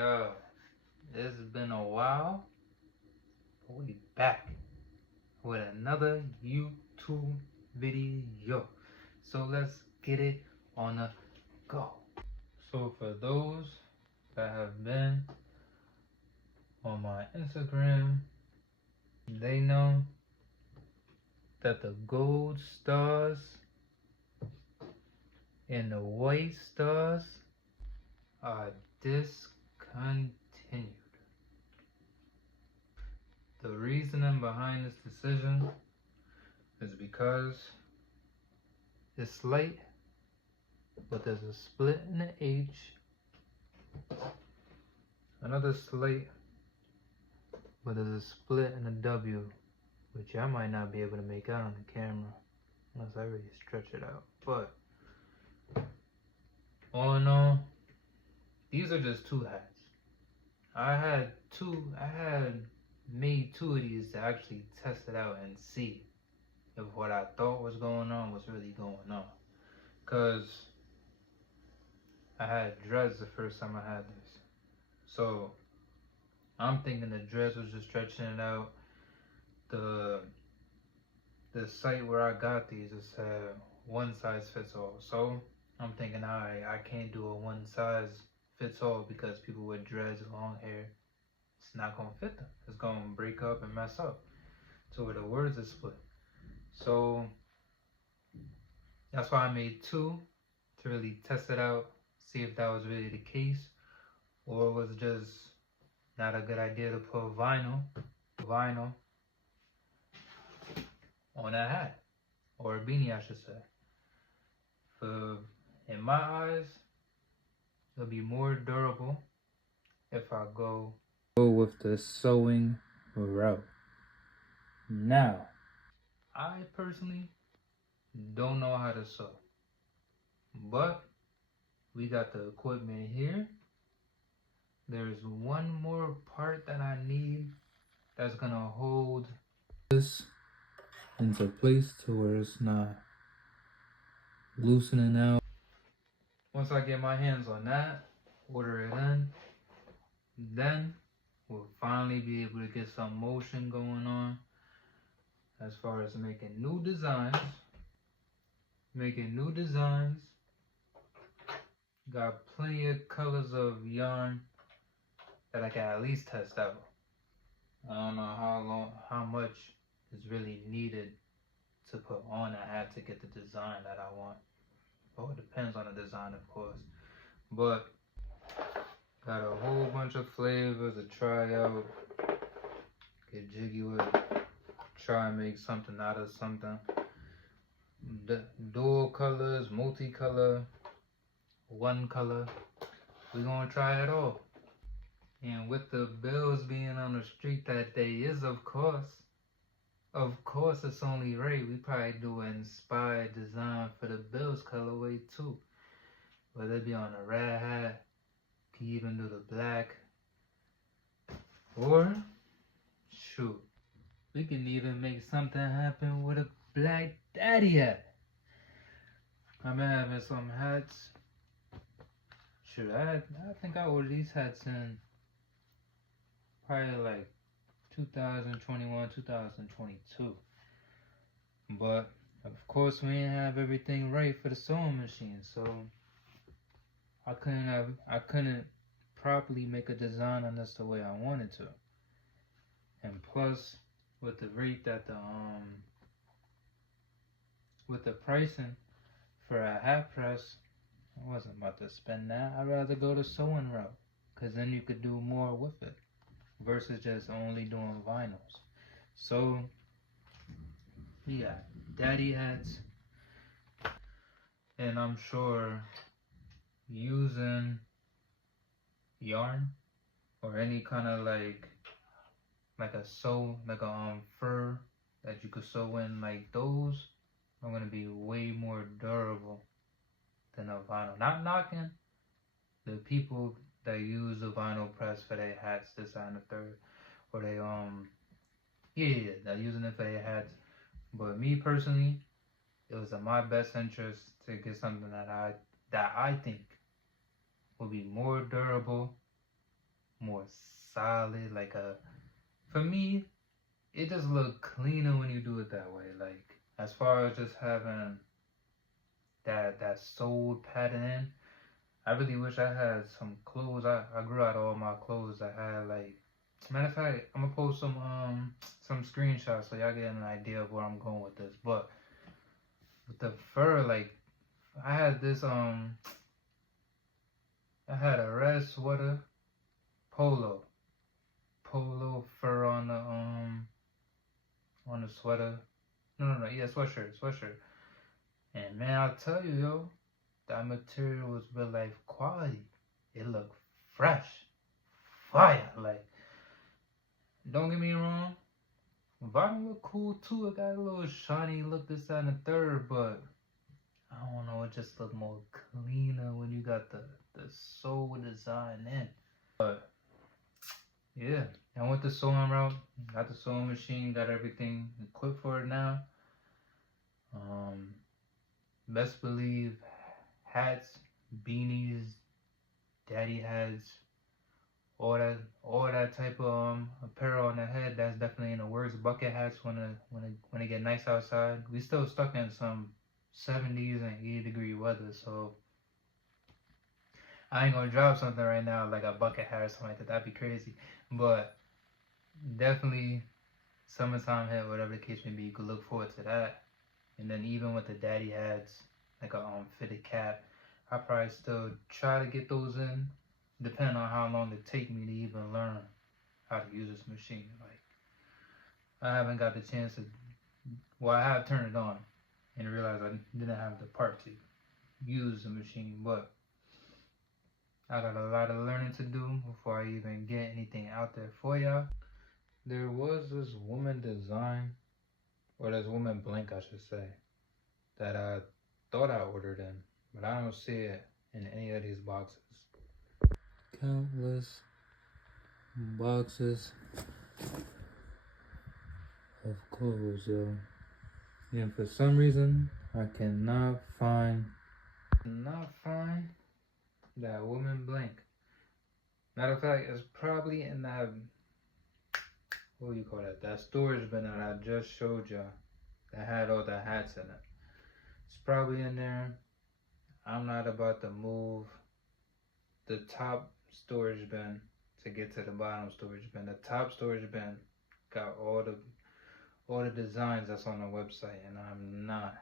Yo, it's been a while, but we back with another YouTube video. So let's get it on the go. So for those that have been on my Instagram, they know that the gold stars and the white stars are discontinued. The reasoning behind this decision is because it's light, but there's a split in the H, another slight, but there's a split in the W, which I might not be able to make out on the camera unless I really stretch it out. But all in all, these are just two hats. I had made two of these to actually test it out and see if what I thought was going on was really going on. Cause I had dreads the first time I had this. So I'm thinking the dreads was just stretching it out. The site where I got these just had one size fits all. So I'm thinking I can't do a one size fits all because people with dreads, long hair, it's not gonna fit them. It's gonna break up and mess up to where the words are split. So that's why I made two to really test it out, see if that was really the case, or it was just not a good idea to put vinyl on a hat, or a beanie I should say. In my eyes, it'll be more durable if I go with the sewing route. Now, I personally don't know how to sew, but we got the equipment here. There's one more part that I need that's gonna hold this into place to where it's not loosening out. Once I get my hands on that, order it in, then we'll finally be able to get some motion going on as far as making new designs. Got plenty of colors of yarn that I can at least test out. I don't know how much is really needed to put on a hat to get the design that I want. Oh, it depends on the design, of course. But got a whole bunch of flavors to try out. Get jiggy with it. Try and make something out of something. Dual colors, multicolor, one color. We're gonna try it all. And with the bills being on the street that day is of course it's only right we probably do an inspired design for the bills colorway too. Whether it be on a red hat, can even do the black, or shoot, we can even make something happen with a black daddy hat. I've been having some hats. Shoot, I think I ordered these hats in probably like 2021, 2022. But of course we didn't have everything right for the sewing machine, so I couldn't properly make a design on this the way I wanted to. And plus, with the rate that with the pricing for a hat press, I wasn't about to spend that. I'd rather go the sewing route, because then you could do more with it versus just only doing vinyls. So we got daddy hats, and I'm sure using yarn or any kind of like a fur that you could sew in, like those are gonna be way more durable than a vinyl. Not knocking the people that use a vinyl press for their hats, this and the third, or they they're using it for their hats. But me personally, it was in my best interest to get something that I think will be more durable more solid. Like for me, it just look cleaner when you do it that way. Like as far as just having that sole pattern in, I really wish I had some clothes. I grew out all my clothes. I had like, matter of fact, I'm gonna post some screenshots so y'all get an idea of where I'm going with this. But with the fur, like I had this I had a red sweater, polo fur on the sweater. No, yeah, sweatshirt. And man, I'll tell you, yo, that material was real life quality. It looked fresh, fire. Like, don't get me wrong, vinyl look cool too. It got a little shiny look, this, that, and the third, but I don't know, it just looked more cleaner when you got the sole design in. But yeah, I went the sewing route, got the sewing machine, got everything equipped for it now. Best believe hats, beanies, daddy hats, all that type of apparel on the head. That's definitely in the works. Bucket hats when it get nice outside. We still stuck in some 70s and 80-degree weather, so I ain't gonna drop something right now like a bucket hat or something like that. That'd be crazy. But definitely summertime hit, whatever the case may be, you could look forward to that. And then even with the daddy hats, like a fitted cap, I probably still try to get those in, depending on how long it take me to even learn how to use this machine. Like I haven't got the chance to, well, I have turned it on and realized I didn't have the part to use the machine, but I got a lot of learning to do before I even get anything out there for y'all. There was this woman design, or this woman blank I should say, that I thought I ordered in, but I don't see it in any of these boxes. Countless boxes of clothes, yo. And for some reason, I cannot find that woman blank. Matter of fact, it's probably in that, what do you call that? That storage bin that I just showed y'all that had all the hats in it. It's probably in there. I'm not about to move the top storage bin to get to the bottom storage bin. The top storage bin got all the designs that's on the website, and I'm not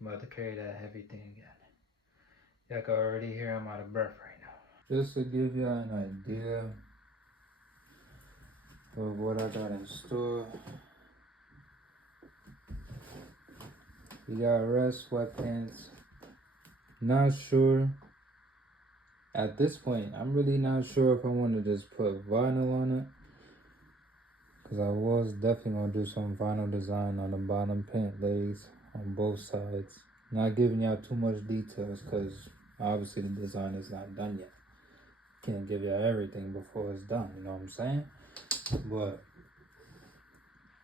about to carry that heavy thing again. Y'all can already hear I'm out of breath right now. Just to give y'all an idea of what I got in store. We got red sweatpants. Not sure. At this point, I'm really not sure if I want to just put vinyl on it. Because I was definitely going to do some vinyl design on the bottom pant legs on both sides. Not giving y'all too much details because obviously the design is not done yet. Can't give y'all everything before it's done, you know what I'm saying? But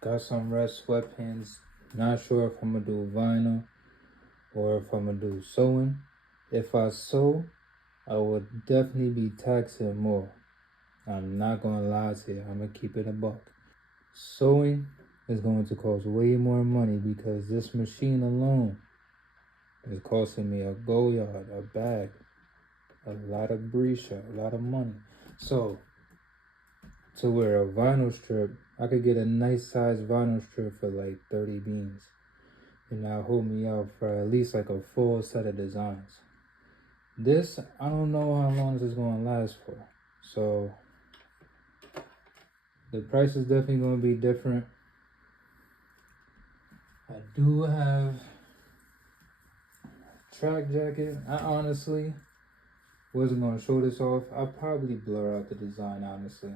got some red sweatpants. Not sure if I'm going to do vinyl or if I'm going to do sewing. If I sew, I would definitely be taxing more. I'm not going to lie to you. I'm going to keep it a buck. Sewing is going to cost way more money because this machine alone is costing me a go yard, a bag, a lot of breecha, a lot of money. So, to wear a vinyl strip, I could get a nice size vinyl strip for like 30 beans. And that'll hold me out for at least like a full set of designs. This, I don't know how long this is going to last for. So, the price is definitely going to be different. I do have a track jacket. I honestly wasn't going to show this off. I'll probably blur out the design, honestly.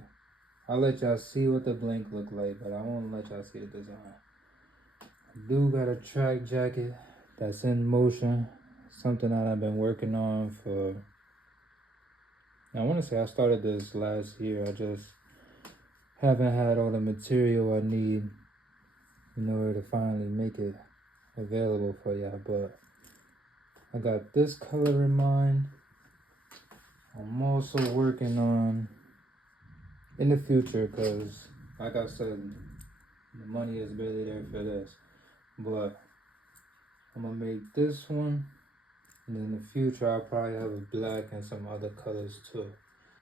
I'll let y'all see what the blank look like, but I won't let y'all see the design. I do got a track jacket that's in motion. Something that I've been working on for, I want to say I started this last year. I just haven't had all the material I need in order to finally make it available for y'all. But I got this color in mind. I'm also working on in the future, because like I said, the money is barely there for this. But I'm gonna make this one, and in the future I'll probably have a black and some other colors too.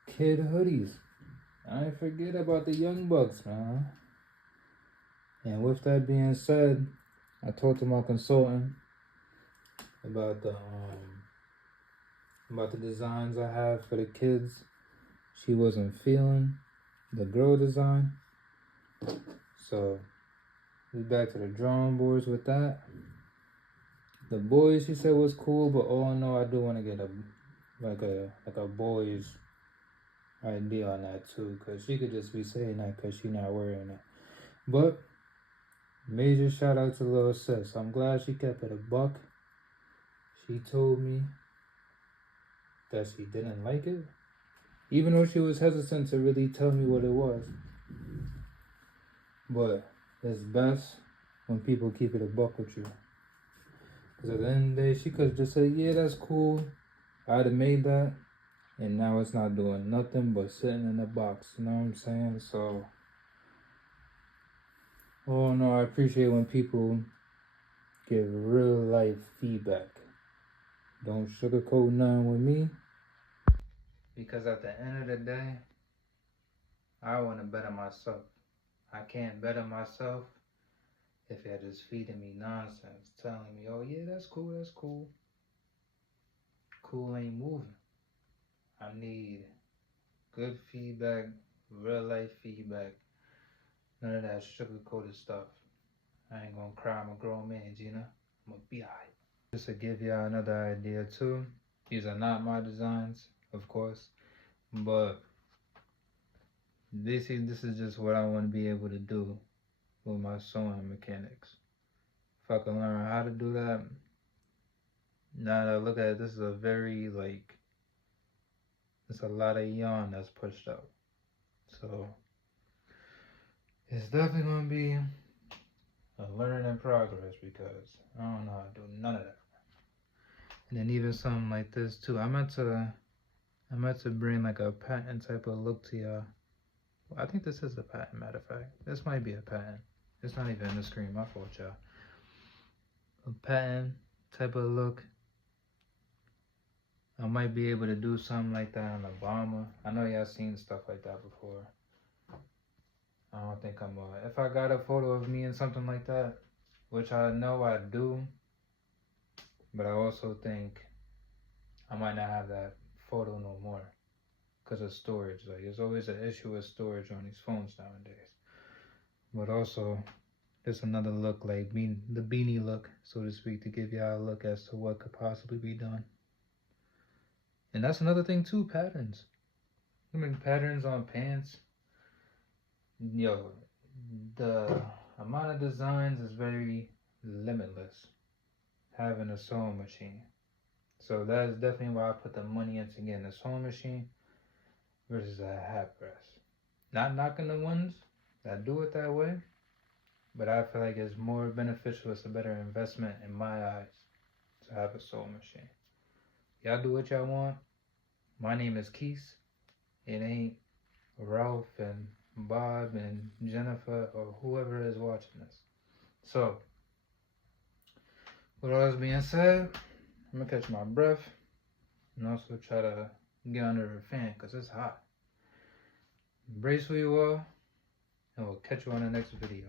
Kid hoodies. I ain't forget about the young bucks, man. And with that being said, I talked to my consultant about the designs I have for the kids. She wasn't feeling the girl design, so we back to the drawing boards with that. The boys, she said, was cool, but oh no, I do want to get a boys idea on that too, because she could just be saying that because she not wearing it. But major shout out to little sis. I'm glad she kept it a buck. She told me that she didn't like it, even though she was hesitant to really tell me what it was. But it's best when people keep it a buck with you. Because at the end of the day, she could just say, yeah, that's cool. I'd have made that. And now it's not doing nothing but sitting in the box. You know what I'm saying? So, oh no, I appreciate when people give real life feedback. Don't sugarcoat nothing with me. Because at the end of the day, I want to better myself. I can't better myself if you're just feeding me nonsense, telling me, oh yeah, that's cool, that's cool. Cool ain't moving. I need good feedback, real life feedback. None of that sugar coated stuff. I ain't gonna cry, I'm a grown man, Gina. I'm gonna be alright. Just to give y'all another idea too. These are not my designs, of course, but this is just what I want to be able to do with my sewing mechanics. If I can learn how to do that, now that I look at it, this is a very it's a lot of yarn that's pushed out. So it's definitely gonna be a learning in progress because I don't know how to do none of that. And then even something like this too. I meant to bring like a pattern type of look to y'all. Well, I think this is a pattern, matter of fact. This might be a pattern. It's not even in the screen, my fault, y'all. A pattern type of look. I might be able to do something like that on a bomber. I know y'all seen stuff like that before. I don't think I'm if I got a photo of me and something like that, which I know I do, but I also think I might not have that photo no more because of storage. Like, there's always an issue with storage on these phones nowadays. But also, there's another look, like the beanie look, so to speak, to give y'all a look as to what could possibly be done. And that's another thing too, patterns. I mean, patterns on pants. Yo, the amount of designs is very limitless having a sewing machine. So that's definitely why I put the money into getting a sewing machine versus a hat press. Not knocking the ones that do it that way, but I feel like it's more beneficial. It's a better investment in my eyes to have a sewing machine. Y'all do what y'all want. My name is Keith. It ain't Ralph and Bob and Jennifer or whoever is watching this. So, with all this being said, I'm gonna catch my breath and also try to get under the fan because it's hot. Embrace who you are, and we'll catch you on the next video.